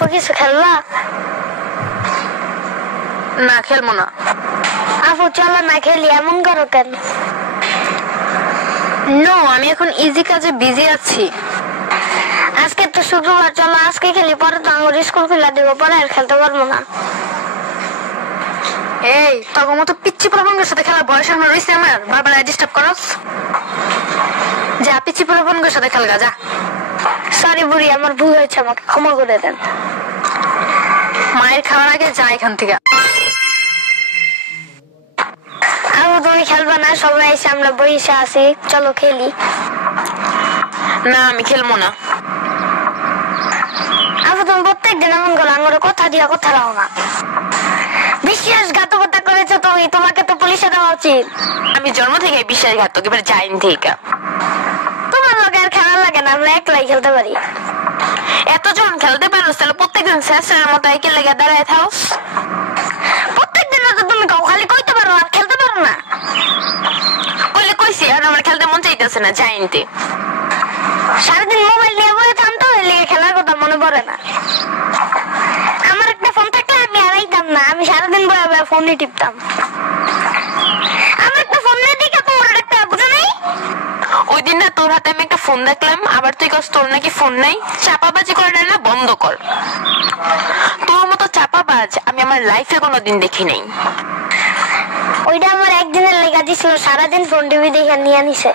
আসবো, কিছু খেলবা? না, খেলবো না। আপু চলো না খেলি, এমন করো কেন? নো, আমি এখন ইজি কাজে বিজি আছি। আজকে তো শুক্রবার, চলো আজকে খেলি, পরে তো আমার স্কুল খুলে দিব, পরে আর খেলতে পারবো না। এই তোর মতো পিচ্ছি পোলাপনদের সাথে খেলার বয়স আমার রয়েছে, আমার বারবার ডিস্টার্ব করস। যা পিচ্ছি পোলাপনদের সাথে খেলগা যা। সরি বুড়ি, আমার ভুল হয়েছে, আমাকে ক্ষমা করে দেন। মায়ের খাওয়ার আগে যা এখান থেকে। আপু তুমি খেলবা না? সবাই এসে আমরা বসে আছি, চলো খেলি। না, আমি খেলবো না। আপু তুমি প্রত্যেকদিন এমন করো, আমার কথা দিয়া কথা রাখো না। বিশ্বাসঘাতকতা করেছো তুমি, তোমাকে তো পুলিশে দেওয়া উচিত। আমি জন্ম থেকে বিশ্বাসঘাতক, এবার যাইন থেকে। তোমার লগে আর খেলা লাগে না, আমরা একলাই খেলতে পারি। এত যখন খেলতে পারো তাহলে প্রত্যেকদিন শেষের মতো একে লেগে দাঁড়ায় থাকস। প্রত্যেকদিন তো তুমি খালি কইতে পারো আর খেলতে পারো না। বলে কইছি আর আমার খেলতে মন চাইতেছে না, যাইনতে। সারাদিন মোবাইল নিয়ে বসে থামতে হইলে খেলার কথা মনে পড়ে না। আমার একটা ফোন থাকলে আমি হারাইতাম না, আমি সারাদিন বয়ে বয়ে ফোনই টিপতাম। আমার একটা ফোন না দিকে তোমার একটা বুঝো নাই? ওই দিন না তোর হাতে আমি একটা ফোন দেখলাম, আবার তুই কস তোর নাকি ফোন নাই। চাপাবাজি করে না, বন্ধ কর। তোর মতো চাপাবাজ আমি আমার লাইফে কোনোদিন দেখি নাই। ওইটা আমার একদিনের লেগা দিছিল, সারাদিন ফোন টিভি দেখে নিয়ে নিছে।